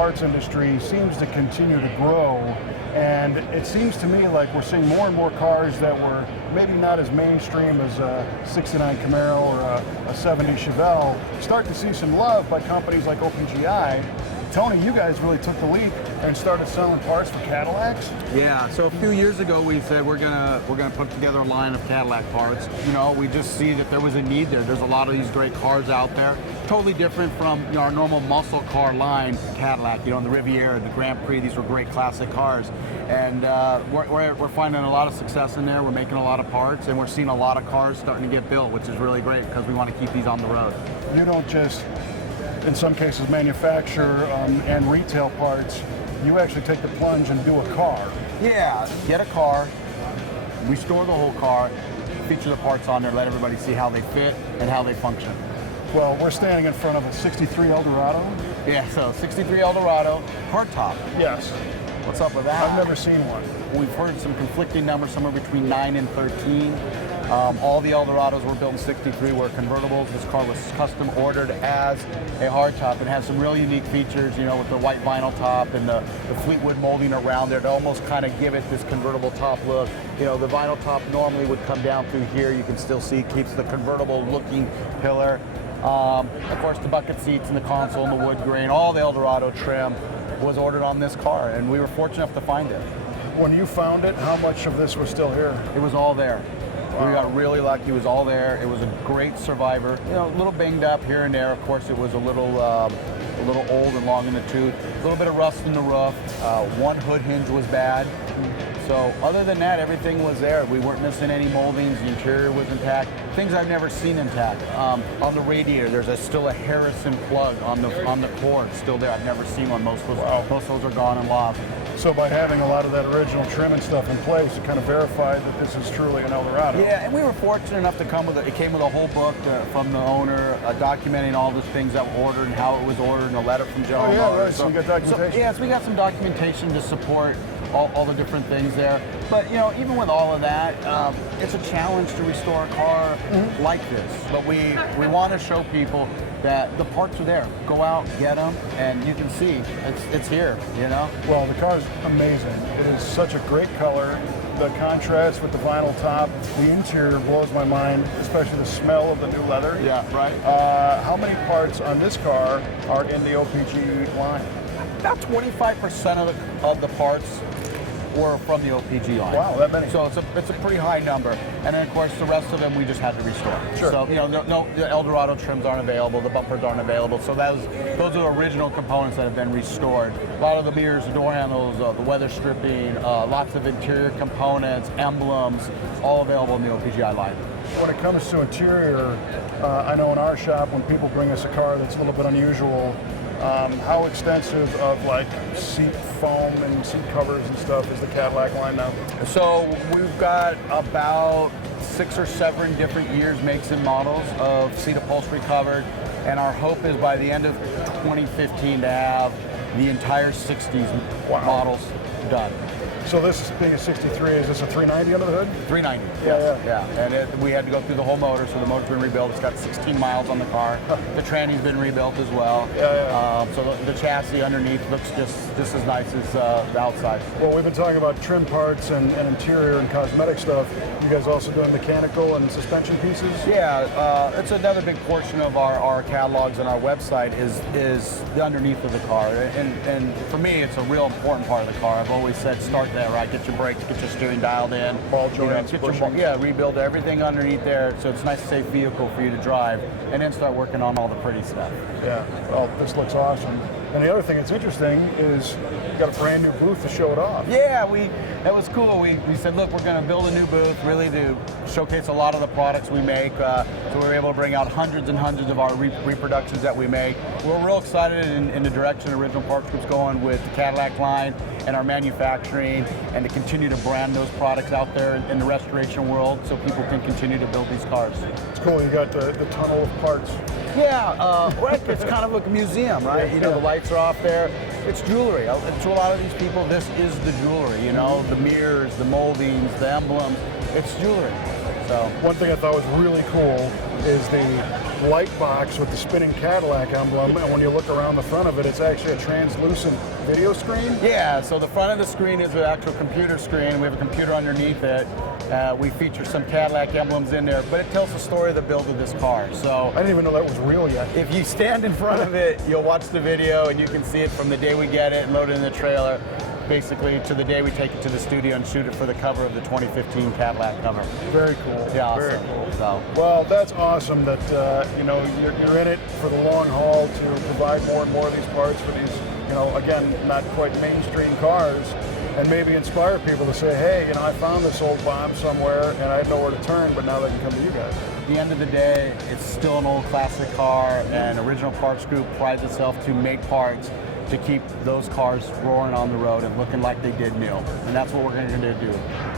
parts industry seems to continue to grow, and it seems to me like we're seeing more and more cars that were maybe not as mainstream as a 69 Camaro or a 70 Chevelle start to see some love by companies like OPGI. Tony, you guys really took the leap and started selling parts for Cadillacs? Yeah, so a few years ago we said we're gonna put together a line of Cadillac parts. You know, we just see that there was a need there. There's a lot of these great cars out there. Totally different from, you know, our normal muscle car line Cadillac, you know, the Riviera, the Grand Prix, these were great classic cars. And we're finding a lot of success in there. We're making a lot of parts, and we're seeing a lot of cars starting to get built, which is really great because we want to keep these on the road. You don't just, in some cases, manufacture and retail parts. You actually take the plunge and do a car. Yeah, get a car, restore the whole car, feature the parts on there, let everybody see how they fit and how they function. Well, we're standing in front of a 63 Eldorado. Yeah, so 63 Eldorado Hardtop. Yes. What's up with that? I've never seen one. We've heard some conflicting numbers, somewhere between 9 and 13. All the Eldorados were built in 63 were convertibles. This car was custom ordered as a hardtop. It has some really unique features, you know, with the white vinyl top and the Fleetwood molding around there to almost kind of give it this convertible top look. You know, the vinyl top normally would come down through here. You can still see it keeps the convertible looking pillar. Of course, the bucket seats and the console and the wood grain, all the Eldorado trim was ordered on this car, and we were fortunate enough to find it. When you found it, how much of this was still here? It was all there. Wow. We got really lucky. It was all there. It was a great survivor. You know, a little banged up here and there. Of course, it was a little old and long in the tooth. A little bit of rust in the roof. One hood hinge was bad. So other than that, everything was there. We weren't missing any moldings. The interior was intact. Things I've never seen intact. On the radiator, there's still a Harrison plug on the cord, still there. I've never seen one. Most of those are gone and lost. So by having a lot of that original trim and stuff in place, it kind of verified that this is truly an Eldorado. Yeah, and we were fortunate enough to come with it. It came with a whole book from the owner documenting all the things that were ordered and how it was ordered, and a letter from General Motors. Right. So we got documentation. Yes, we got some documentation to support all the different things there. But you know, even with all of that, it's a challenge to restore a car like this. But we want to show people that the parts are there. Go out, get them, and you can see it's here, you know? Well, the car is amazing. It is such a great color. The contrast with the vinyl top, the interior blows my mind, especially the smell of the new leather. Yeah, right. How many parts on this car are in the OPG line? About 25% of the parts were from the OPG line. Wow, that many. So it's a pretty high number. And then of course the rest of them we just had to restore. Sure. So you know, no the Eldorado trims aren't available, the bumpers aren't available. So those are the original components that have been restored. A lot of the mirrors, the door handles, the weather stripping, lots of interior components, emblems, all available in the OPGI line. When it comes to interior, I know in our shop when people bring us a car that's a little bit unusual, how extensive of like seat foam and seat covers and stuff is the Cadillac line now? So we've got about 6 or 7 different years, makes and models of seat upholstery covered, and our hope is by the end of 2015 to have the entire 60s models done. So this being a 63, is this a 390 under the hood? 390, yes. Yeah. And we had to go through the whole motor, so the motor's been rebuilt. It's got 16 miles on the car. The tranny's been rebuilt as well. So the chassis underneath looks just as nice as the outside. Well, we've been talking about trim parts and interior and cosmetic stuff. You guys also doing mechanical and suspension pieces? Yeah, it's another big portion of our catalogs and our website is the underneath of the car. And for me, it's a real important part of the car. I've always said start there, right? Get your brakes, get your steering dialed in. Ball joints, rebuild everything underneath there so it's a nice, safe vehicle for you to drive, and then start working on all the pretty stuff. Yeah, well, this looks awesome. And the other thing that's interesting is you got a brand new booth to show it off. Yeah, that was cool. We said, look, we're going to build a new booth really to showcase a lot of the products we make. So we were able to bring out hundreds and hundreds of our reproductions that we make. We're real excited in the direction Original Parts Group's going with the Cadillac line and our manufacturing, and to continue to brand those products out there in the restoration world so people can continue to build these cars. It's cool, you got the tunnel of parts. Yeah, right. It's kind of like a museum, right? Yeah, you know, the lights are off there. It's jewelry. To a lot of these people, this is the jewelry, you know, the mirrors, the moldings, the emblems. It's jewelry. So one thing I thought was really cool is the light box with the spinning Cadillac emblem, and when you look around the front of it, it's actually a translucent video screen. Yeah, so the front of the screen is an actual computer screen. We have a computer underneath it. We feature some Cadillac emblems in there, but it tells the story of the build of this car. So I didn't even know that was real yet. if you stand in front of it, you'll watch the video and you can see it from the day we get it and load it in the trailer, basically to the day we take it to the studio and shoot it for the cover of the 2015 Cadillac cover. Very cool. Yeah, awesome. Very cool. So, well, that's awesome that you know, you're in it for the long haul to provide more and more of these parts for these, you know, again, not quite mainstream cars, and maybe inspire people to say, hey, you know, I found this old bomb somewhere and I had nowhere to turn, but now they can come to you guys. at the end of the day, it's still an old classic car, and Original Parts Group prides itself to make parts to keep those cars roaring on the road and looking like they did new. And that's what we're going to do.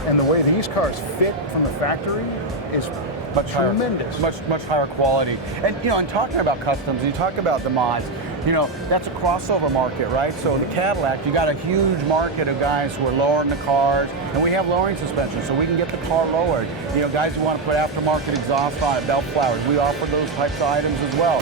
And the way these cars fit from the factory is Much tremendous. higher, much higher quality. And you know, and talking about customs, you talk about the mods, you know, that's a crossover market, right? So the Cadillac, you got a huge market of guys who are lowering the cars, and we have lowering suspension, so we can get the car lowered. You know, guys who want to put aftermarket exhaust on it, belt flowers, we offer those types of items as well.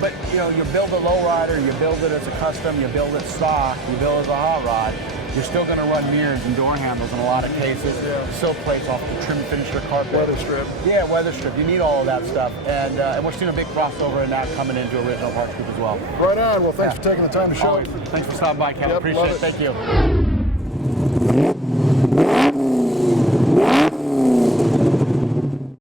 But you know, you build a lowrider, you build it as a custom, you build it stock, you build it as a hot rod. You're still going to run mirrors and door handles in a lot of cases. Yeah. Sill plates off the trim finisher carpet. Weather strip. Yeah, weather strip. You need all of that stuff. And we're seeing a big crossover in that coming into Original Parts Group as well. Right on. Well, thanks for taking the time to show Always. it. Thanks for stopping by, Kevin. Yep, Appreciate love it. it. Thank you.